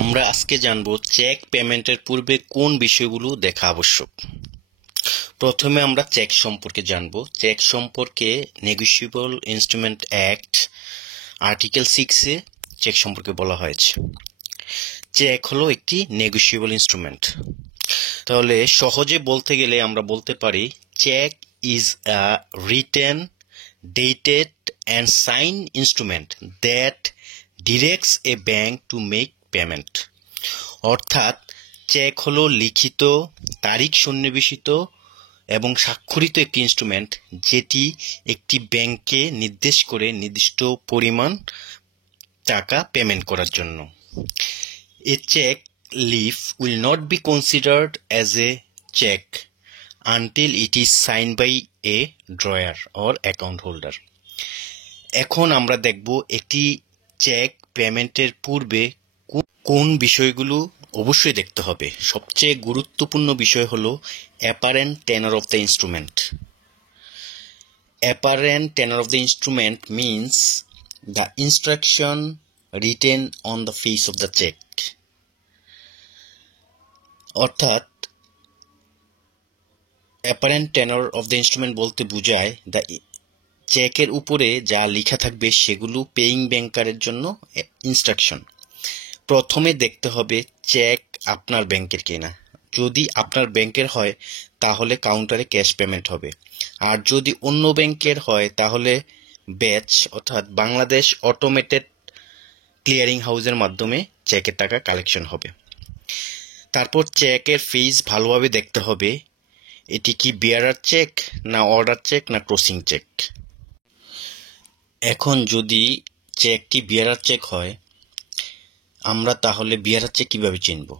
আমরা আজকে জানব চেক পেমেন্টের পূর্বে কোন বিষয়গুলো দেখা আবশ্যক। প্রথমে আমরা চেক সম্পর্কে জানব। চেক সম্পর্কে নেগোশিয়েবল ইনস্ট্রুমেন্ট অ্যাক্ট আর্টিকেল 6-এ চেক সম্পর্কে বলা হয়েছে। চেক হলো একটি নেগোশিয়েবল ইনস্ট্রুমেন্ট। তাহলে সহজে বলতে গেলে আমরা বলতে পারি cheque is a written, dated and sign instrument that directs a bank to make payment. অর্থাৎ চেক হলো লিখিত, তারিখ সন্নিবেশিত এবং স্বাক্ষরিত একটি ইনস্ট্রুমেন্ট যেটি একটি ব্যাংকে নির্দেশ করে নির্দিষ্ট পরিমাণ টাকা পেমেন্ট করার জন্য। A cheque leaf will not be considered as a check until it is signed by a drawer or account holder. এখন আমরা দেখব একটি চেক পেমেন্টের পূর্বে কোন বিষয়গুলো অবশ্যই দেখতে হবে। সবচেয়ে গুরুত্বপূর্ণ বিষয় হলো apparent tenor of the instrument. Apparent tenor of the instrument means the instruction written on the face of the cheque. অর্থাৎ apparent tenor of the instrument বলতে বোঝায় দ্য চেকের উপরে যা লেখা থাকবে সেগুলো পেইং ব্যাংকারের জন্য ইনস্ট্রাকশন। প্রথমে দেখতে হবে চেক আপনার ব্যাংকের কিনা। যদি আপনার ব্যাংকের হয় তাহলে কাউন্টারে ক্যাশ পেমেন্ট হবে, আর যদি অন্য ব্যাংকের হয় তাহলে ব্যাচ অর্থাৎ বাংলাদেশ অটোমেটেড ক্লিয়ারিং হাউসের মাধ্যমে চেকের টাকা কালেকশন হবে। তারপর চেকের ফেজ ভালোভাবে দেখতে হবে, এটি কি বিয়ারার চেক না অর্ডার চেক না ক্রসিং চেক। এখন যদি চেকটি বিয়ারার চেক হয় আমরা তাহলে বিয়ারার চেক কীভাবে চিনব?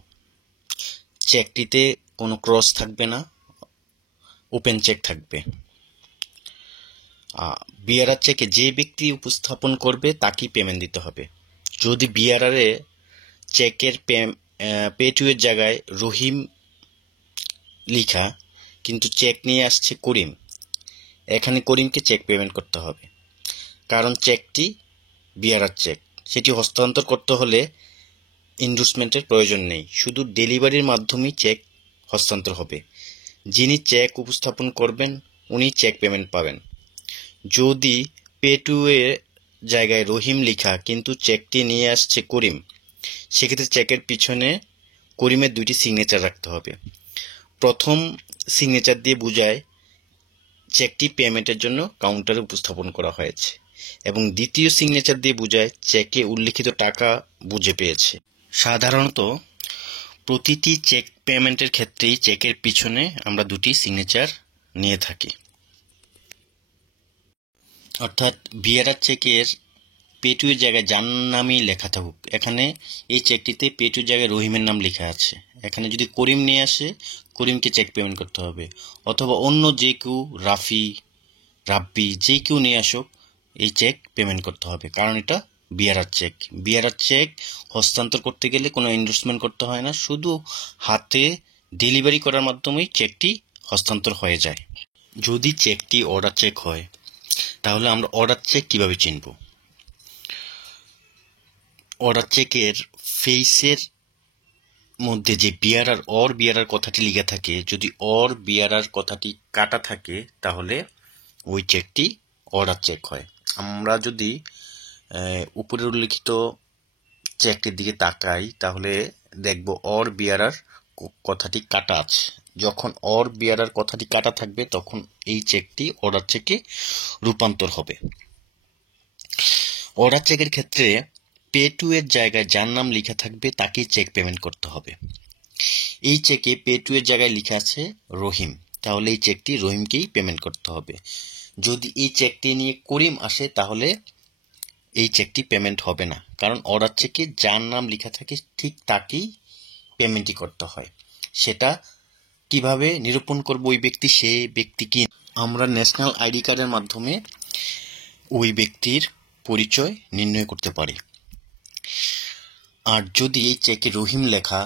চেকটিতে কোনো ক্রস থাকবে না, ওপেন চেক থাকবে। বিয়ারার চেকে যে ব্যক্তি উপস্থাপন করবে তাকেই পেমেন্ট দিতে হবে। যদি বিয়ারারে চেকের পে টু এর জায়গায় রহিম লিখা কিন্তু চেক নিয়ে আসছে করিম, এখানে করিমকে চেক পেমেন্ট করতে হবে, কারণ চেকটি বিয়ারার চেক। সেটি হস্তান্তর করতে হলে ইনডোর্সমেন্টের প্রয়োজন নেই, শুধু ডেলিভারির মাধ্যমেই চেক হস্তান্তর হবে। যিনি চেক উপস্থাপন করবেন উনি চেক পেমেন্ট পাবেন। যদি পে টু এর জায়গায় রহিম লেখা কিন্তু চেকটি নিয়ে আসছে করিম, সেক্ষেত্রে চেকের পিছনে করিমের দুইটি সিগনেচার রাখতে হবে। প্রথম সিগনেচার দিয়ে বোঝায় চেকটি পেমেন্টের জন্য কাউন্টারে উপস্থাপন করা হয়েছে, এবং দ্বিতীয় সিগনেচার দিয়ে বোঝায় চেকে উল্লিখিত টাকা বুঝে পেয়েছে। সাধারণত প্রতিটি চেক পেমেন্টের ক্ষেত্রেই চেকের পিছনে আমরা দুটি সিগনেচার নিয়ে থাকি। অর্থাৎ বিয়ারার চেকের পে টু এর জায়গায় যার নামই লেখা থাকুক, এখানে এই চেকটিতে পে টু জায়গায় রহিমের নাম লেখা আছে, এখানে যদি করিম নিয়ে আসে করিমকে চেক পেমেন্ট করতে হবে, অথবা অন্য যে কেউ রাব্বি যে কেউ নিয়ে আসুক এই চেক পেমেন্ট করতে হবে, কারণ এটা বিয়ারার চেক। বিয়ারার চেক হস্তান্তর করতে গেলে কোনো ইনভেস্টমেন্ট করতে হয় না, শুধু হাতে ডেলিভারি করার মাধ্যমেই চেকটি হস্তান্তর হয়ে যায়। যদি চেকটি অর্ডার চেক হয় তাহলে আমরা অর্ডার চেক কিভাবে চিনব? অর্ডার চেকের ফেসের মধ্যে যে বিয়ারার কথাটি লেখা থাকে, যদি বিয়ারার কথাটি কাটা থাকে তাহলে ওই চেকটি অর্ডার চেক হয়। আমরা যদি উপরের উল্লিখিত চেকটির দিকে তাকাই তাহলে দেখব বিয়ারার কথাটি কাটা আছে। যখন বিয়ারার কথাটি কাটা থাকবে তখন এই চেকটি অর্ডার চেকে রূপান্তর হবে। অর্ডার চেকের ক্ষেত্রে পে টু এর জায়গায় যার নাম লেখা থাকবে তাকেই চেক পেমেন্ট করতে হবে। এই চেকে পে টু এর জায়গায় লেখা আছে রহিম, তাহলে এই চেকটি রহিমকেই পেমেন্ট করতে হবে। যদি এই চেকটি নিয়ে করিম আসে তাহলে এই চেকটি পেমেন্ট হবে না, কারণ অর্ডার চেকে যার নাম লেখা থাকে ঠিক তাকেই পেমেন্টই করতে হয়। সেটা কিভাবে নিরূপণ করব ওই ব্যক্তি সে ব্যক্তি কি? আমরা ন্যাশনাল আইডি কার্ডের মাধ্যমে ওই ব্যক্তির পরিচয় নির্ণয় করতে পারি। আর যদি এই চেকে রহিম লেখা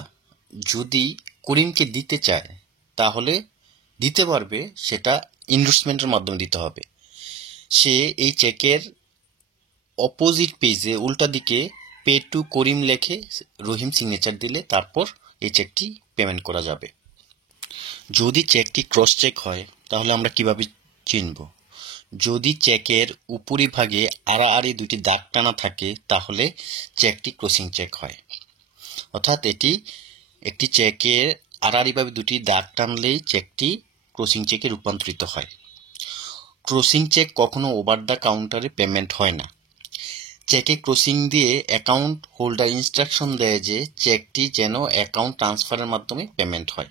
যদি করিমকে দিতে চায় তাহলে দিতে পারবে, সেটা ইনভেস্টমেন্টের মাধ্যমে দিতে হবে। সে এই চেকের অপোজিট পেজে উল্টা দিকে পে টু করিম লেখে রহিম সিগনেচার দিলে তারপর এই চেকটি পেমেন্ট করা যাবে। যদি চেকটি ক্রস চেক হয় তাহলে আমরা কিভাবে চিনব? যদি চেকের উপরিভাগে আড়াআড়ি দুটি দাগ টানা থাকে তাহলে চেকটি ক্রসিং চেক হয়। অর্থাৎ একটি চেকের আড়াআড়িভাবে দুটি দাগ টানলেই চেকটি ক্রসিং চেকে রূপান্তরিত হয়। ক্রসিং চেক কখনো ওভার দ্য কাউন্টারে পেমেন্ট হয় না। চেকে ক্রসিং দিয়ে অ্যাকাউন্ট হোল্ডার ইনস্ট্রাকশন দেয় যে চেকটি যেন অ্যাকাউন্ট ট্রান্সফারের মাধ্যমে পেমেন্ট হয়।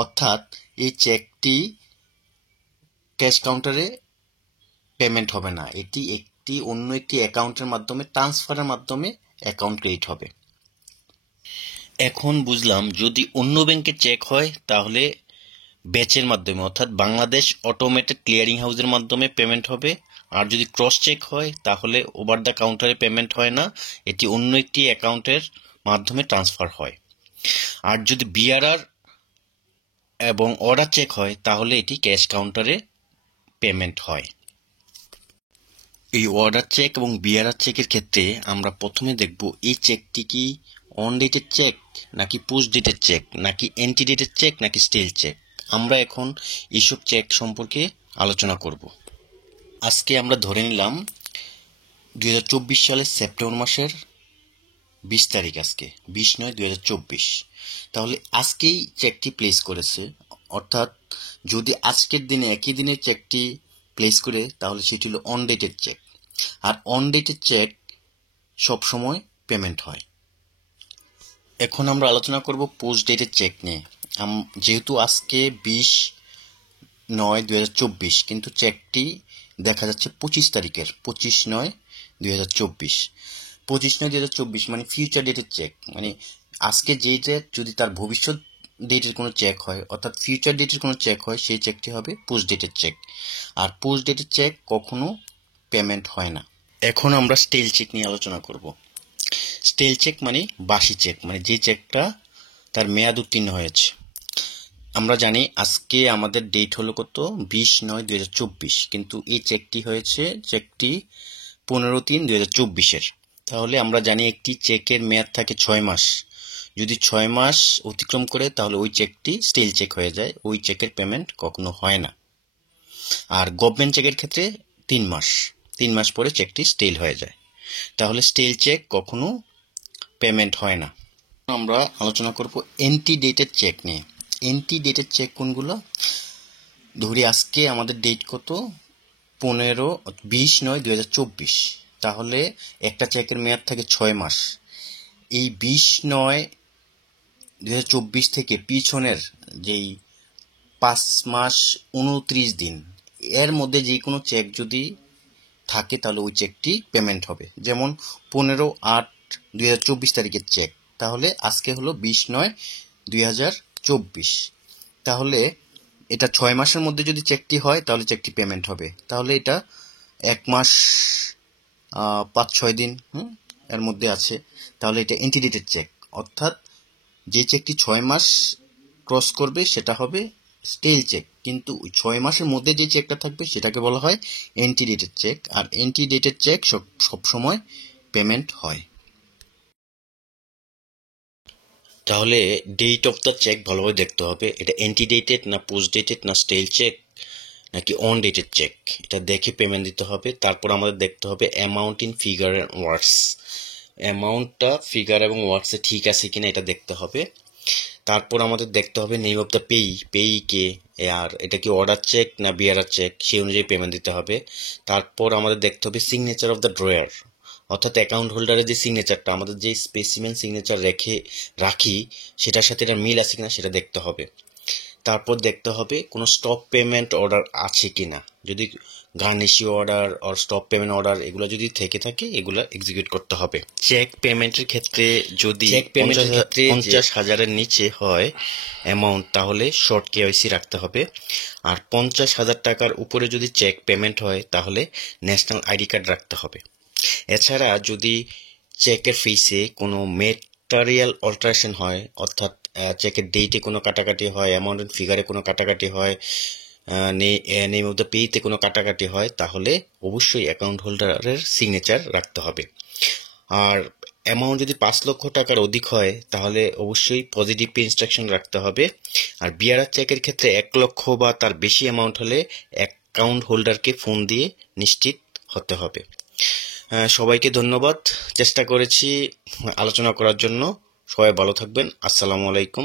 অর্থাৎ এই চেকটি ক্যাশ কাউন্টারে পেমেন্ট হবে না, এটি অন্য একটি অ্যাকাউন্টের মাধ্যমে ট্রান্সফারের মাধ্যমে অ্যাকাউন্ট ক্রেডিট হবে। এখন বুঝলাম যদি অন্য ব্যাংকে চেক হয় তাহলে ব্যাচের মাধ্যমে অর্থাৎ বাংলাদেশ অটোমেটেড ক্লিয়ারিং হাউসের মাধ্যমে পেমেন্ট হবে। আর যদি ক্রস চেক হয় তাহলে ওভার দ্য কাউন্টারে পেমেন্ট হয় না, এটি অন্য একটি অ্যাকাউন্টের মাধ্যমে ট্রান্সফার হয়। আর যদি বিআরআর এবং অর্ডার চেক হয় তাহলে এটি ক্যাশ কাউন্টারে পেমেন্ট হয়। এই অর্ডার চেক এবং বিআরআর চেকের ক্ষেত্রে আমরা প্রথমে দেখব এই চেকটি কি অন ডেটেড চেক নাকি পোস্ট ডেটেড চেক নাকি এন্টি ডেটেড চেক নাকি স্টিল চেক। আমরা এখন এইসব চেক সম্পর্কে আলোচনা করব। আজকে আমরা ধরে নিলাম 2024 সালের সেপ্টেম্বর মাসের 20 তারিখ, আজকে 20/9/2024। তাহলে আজকেই চেকটি প্লেস করেছে, অর্থাৎ যদি আজকের দিনে একই দিনে চেকটি প্লেস করে তাহলে সেটি হলো অন ডেটেড চেক। আর অন ডেটেড চেক সবসময় পেমেন্ট হয়। এখন আমরা আলোচনা করব পোস্ট ডেটেড চেক নিয়ে। যেহেতু আজকে 20/9/2024 কিন্তু চেকটি দেখা যাচ্ছে 25 তারিখের, 25/9/2024। 25/9/2024 মানে ফিউচার ডেটের চেক, মানে আজকে যেই ডেট যদি তার ভবিষ্যৎ ডেটের কোনো চেক হয় অর্থাৎ ফিউচার ডেটের কোনো চেক হয় সেই চেকটি হবে পোস্ট ডেটের চেক। আর পোস্ট ডেটের চেক কখনো পেমেন্ট হয় না। এখন আমরা স্টিল চেক নিয়ে আলোচনা করব। স্টিল চেক মানে বাসি চেক, মানে যে চেকটা তার মেয়াদ উত্তীর্ণ হয়েছে। আমরা জানি আজকে আমাদের ডেট হলো কত, 20/9/2024, কিন্তু এই চেকটি হয়েছে 15/3/2024। তাহলে আমরা জানি একটি চেকের মেয়াদ থাকে 6 মাস। যদি 6 মাস অতিক্রম করে তাহলে ওই চেকটি স্টিল চেক হয়ে যায়, ওই চেকের পেমেন্ট কখনো হয় না। আর গভর্নমেন্ট চেকের ক্ষেত্রে 3 মাস পরে চেকটি স্টিল হয়ে যায়। তাহলে স্টিল চেক কখনো পেমেন্ট হয় না। আমরা আলোচনা করব এন্টি ডেটেড চেক নিয়ে। এন্টি ডেটেড চেক কোনগুলো? ধরি আজকে আমাদের ডেট কত, 20/9/2024। তাহলে একটা চেকের মেয়াদ থাকে 6 মাস। এই 20/9/2024 থেকে পিছনের যেই 5 মাস 29 দিন এর মধ্যে যে কোনো চেক যদি থাকে তাহলে ওই চেকটি পেমেন্ট হবে। যেমন 15/8/2024 তারিখের চেক, তাহলে আজকে হলো 20/9/2024। তাহলে এটা 6 মাসের মধ্যে যদি চেকটি হয় তাহলে চেকটি পেমেন্ট হবে। তাহলে এটা 1 মাস 5-6 দিন এর মধ্যে আছে, তাহলে এটা এন্টিডেটেড চেক। অর্থাৎ যে চেকটি 6 মাস ক্রস করবে সেটা হবে স্টিল চেক, কিন্তু 6 মাসের মধ্যে যে চেকটা থাকবে সেটাকে বলা হয় এন্টিডেটেড চেক। আর এন্টিডেটেড চেক সবসময় পেমেন্ট হয়। তাহলে ডেট অফ দ্য চেক ভালোভাবে দেখতে হবে, এটা এন্টিডেটেড না পোস্ট ডেটেড না স্টিল চেক নাকি অন ডেটেড চেক, এটা দেখে পেমেন্ট দিতে হবে। তারপর আমাদের দেখতে হবে অ্যামাউন্ট ইন ফিগার অ্যান্ড ওয়ার্ডস, অ্যামাউন্টটা ফিগার এবং ওয়ার্ডসে ঠিক আছে কিনা এটা দেখতে হবে। তারপর আমাদের দেখতে হবে নেম অফ দ্য পেই কে, আর এটা কি অর্ডার চেক না বিআরআর চেক, সেই অনুযায়ী পেমেন্ট দিতে হবে। তারপর আমাদের দেখতে হবে সিগনেচার অফ দ্য ড্রয়ার, অর্থাৎ অ্যাকাউন্ট হোল্ডারের যে সিগনেচারটা, আমাদের যে স্পেসিমেন সিগনেচার রাখি সেটার সাথে এটা মিল আছে কিনা সেটা দেখতে হবে। তারপর দেখতে হবে কোনো স্টপ পেমেন্ট অর্ডার আছে কিনা, যদি গার্নিশিও অর্ডার আর স্টপ পেমেন্ট অর্ডার এগুলো যদি থেকে থাকে এগুলো এক্সিকিউট করতে হবে। চেক পেমেন্টের ক্ষেত্রে যদি 50,000-এর নিচে হয় অ্যামাউন্ট তাহলে শর্ট কেওয়াইসি রাখতে হবে। আর 50,000 টাকার উপরে যদি চেক পেমেন্ট হয় তাহলে ন্যাশনাল আইডি কার্ড রাখতে হবে। এছাড়া যদি চেকের ফিসে কোনো ম্যাটেরিয়াল অল্টারেশন হয়, অর্থাৎ চেকের ডেটে কোনো কাটাকাটি হয়, অ্যামাউন্ট এন্ড ফিগারে কোনো কাটাকাটি হয়, নেম অফ দ্য পেতে কোনো কাটাকাটি হয়, তাহলে অবশ্যই অ্যাকাউন্ট হোল্ডারের সিগনেচার রাখতে হবে। আর অ্যামাউন্ট যদি 5 লক্ষ টাকার অধিক হয় তাহলে অবশ্যই পজিটিভ পে ইনস্ট্রাকশন রাখতে হবে। আর বিআরআর চেকের ক্ষেত্রে 1 লক্ষ বা তার বেশি অ্যামাউন্ট হলে অ্যাকাউন্ট হোল্ডারকে ফোন দিয়ে নিশ্চিত হতে হবে। সবাইকে ধন্যবাদ, চেষ্টা করেছি আলোচনা করার জন্য। সবাই ভালো থাকবেন। আসসালামু আলাইকুম।